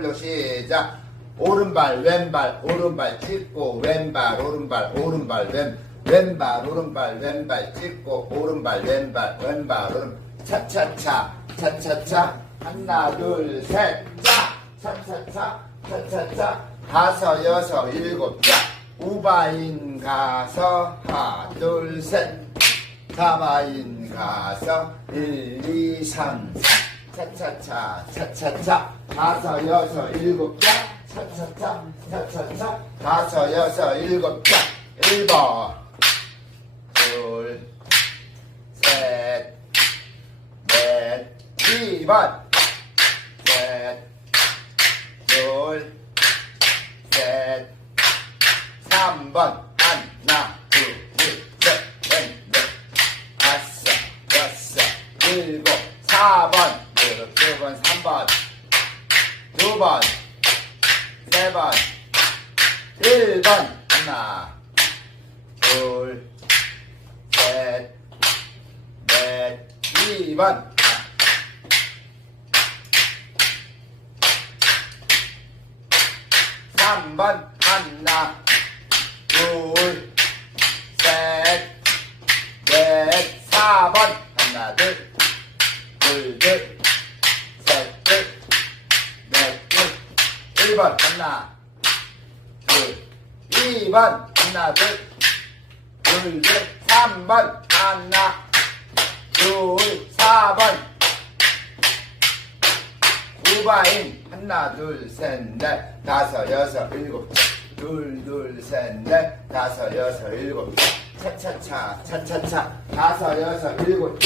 올려 시작. 오른발 왼발 오른발 찍고 왼발 오른발 오른발 왼 왼발 오른발 왼발 찍고 오른발 왼발 왼발 오른 차차차 차차차. 하나 둘셋짜! 차차차 차차차. 다섯 여섯 일곱 자 우바인 가서 하나 둘셋. 사바인 가서 1, 2, 3, 4 차차차 차차차 다섯 여섯 일곱 자. 차차차 차차차. 다섯 여섯 일곱 자. 1번 둘셋넷 2번. 셋둘셋 3번. 하나 둘셋넷넷. 다섯 여섯 일곱 4번 두번 3번 두번 세번 1번. 하나 둘셋넷 2번. 삼번. 하나 둘 셋, 넷, 4번 1번 하나. 둘, 2번 하나 둘, 둘, 둘, 3번 하나. 둘, 4번. 9바인 하나 둘셋넷 다섯 여섯 일곱. 둘 둘 셋 넷 다섯 여섯 일곱. 차차차 차차차. 다섯 여섯 일곱.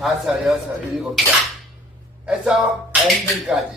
다섯 여섯 일곱. 해서 엔딩까지